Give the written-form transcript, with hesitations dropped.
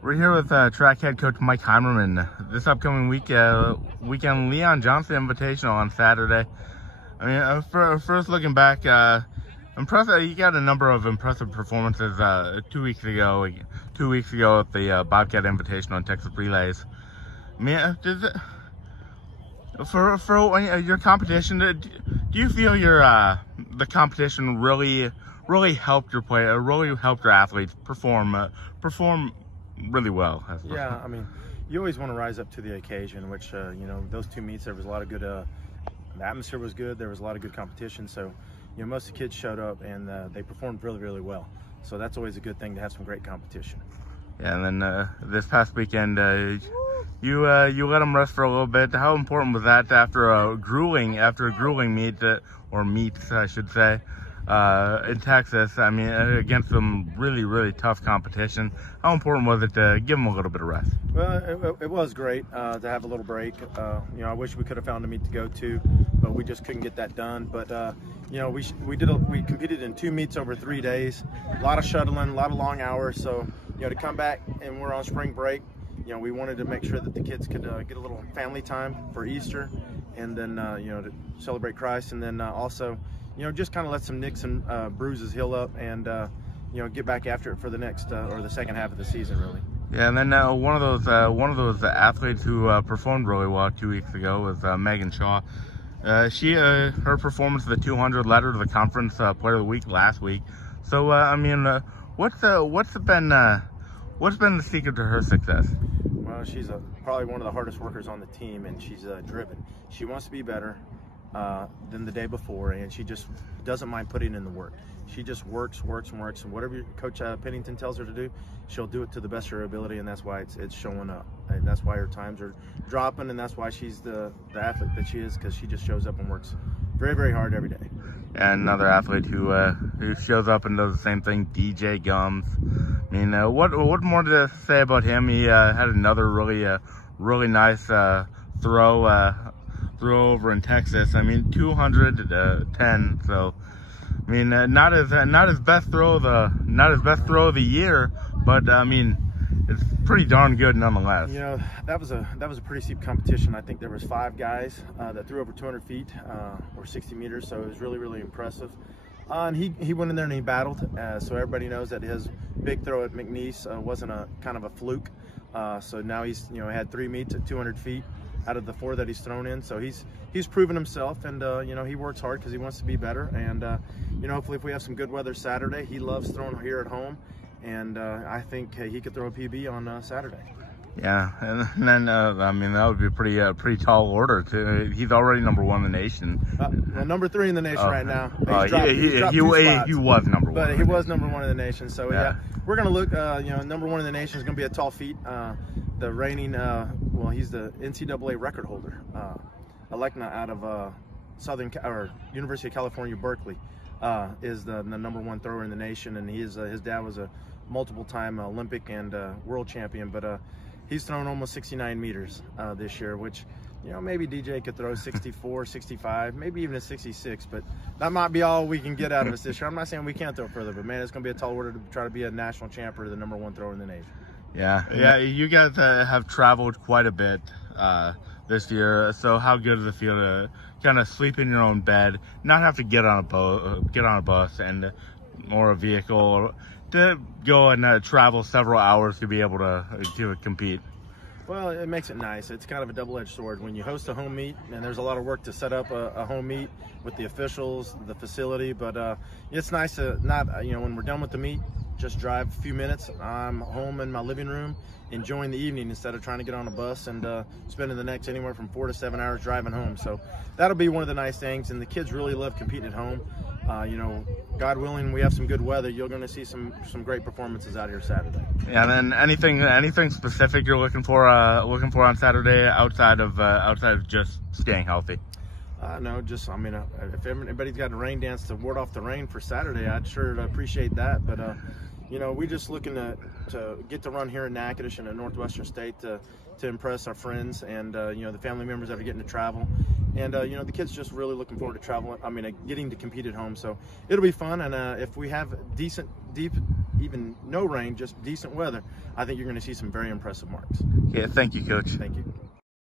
We're here with track head coach Mike Heimerman. This upcoming weekend, Leon Johnson Invitational on Saturday. I mean, first looking back, impressive. You got a number of impressive performances 2 weeks ago. 2 weeks ago at the Bobcat Invitational and Texas Relays. I mean, for your competition, do you feel the competition really helped your player, really helped your athletes perform really well? Yeah, I mean, you always want to rise up to the occasion, which those two meets, there was a lot of good. The atmosphere was good. There was a lot of good competition. So, most of the kids showed up and they performed really well. So that's always a good thing to have some great competition. Yeah, and then this past weekend, you let them rest for a little bit. How important was that after a grueling meet, or meets, I should say, in Texas? I mean, against some really tough competition. How important was it to give them a little bit of rest? Well, it was great to have a little break. I wish we could have found a meet to go to, but we just couldn't get that done. But we competed in 2 meets over 3 days. A lot of shuttling, a lot of long hours. So to come back and we're on spring break, we wanted to make sure that the kids could get a little family time for Easter, and then to celebrate Christ, and then also just kind of let some nicks and bruises heal up, and get back after it for the next or the second half of the season, really. Yeah, and then one of those athletes who performed really well 2 weeks ago was Megan Shaw. Her performance of the 200 led her to the conference player of the week last week. So I mean, what's been the secret to her success? Well, she's probably one of the hardest workers on the team, and she's driven. She wants to be better than the day before, and she just doesn't mind putting in the work. She just works, and whatever Coach Pennington tells her to do, she'll do it to the best of her ability, and that's why it's showing up. And that's why her times are dropping, and that's why she's the athlete that she is, because she just shows up and works very hard every day. And another athlete who shows up and does the same thing, DJ Gums. I mean, what more to say about him? He had another really nice throw over in Texas. I mean, 210. So, I mean, not his best throw of the year, but I mean, it's pretty darn good nonetheless. That was a pretty steep competition. I think there was 5 guys that threw over 200 feet or 60 meters, so it was really impressive. And he went in there and he battled, so everybody knows that his big throw at McNeese wasn't a kind of a fluke. So now he's had 3 meets at 200 feet out of the 4 that he's thrown in. So he's proven himself, and he works hard because he wants to be better. And hopefully, if we have some good weather Saturday, he loves throwing here at home, and I think he could throw a PB on Saturday. Yeah, and then I mean, that would be a pretty tall order too. He's already number 1 in the nation. Well, number 3 in the nation right now. He was number 1. But he was number 1 in the nation. So yeah we're gonna look. Number 1 in the nation is gonna be a tall feat. The reigning, he's the NCAA record holder. Alekna out of University of California, Berkeley, is the number 1 thrower in the nation, and his dad was a multiple-time Olympic and world champion, but he's thrown almost 69 meters this year, which, maybe DJ could throw 64, 65, maybe even a 66, but that might be all we can get out of us this year. I'm not saying we can't throw further, but man, it's going to be a tall order to try to be a national champ or the number 1 thrower in the nation. Yeah. You guys have traveled quite a bit this year, so how good does it feel to kind of sleep in your own bed, not have to get on a bus or a vehicle, to go and travel several hours to be able to compete? Well, it makes it nice. It's kind of a double-edged sword. When you host a home meet, and there's a lot of work to set up a home meet with the officials, the facility, but it's nice to not, when we're done with the meet, just drive a few minutes. I'm home in my living room enjoying the evening instead of trying to get on a bus and spending the next anywhere from 4 to 7 hours driving home. So that'll be one of the nice things, and the kids really love competing at home. God willing, we have some good weather. You're going to see some great performances out here Saturday. Yeah, and then anything specific you're looking for on Saturday outside of just staying healthy? No, just if anybody's got a rain dance to ward off the rain for Saturday, I'd sure appreciate that. But we're just looking to get to run here in Natchitoches and at Northwestern State to impress our friends and the family members that are getting to travel. And the kids just really looking forward to traveling. Getting to compete at home. So it'll be fun. And if we have decent, deep even no rain, just decent weather, I think you're going to see some very impressive marks. Yeah, thank you, Coach. Thank you.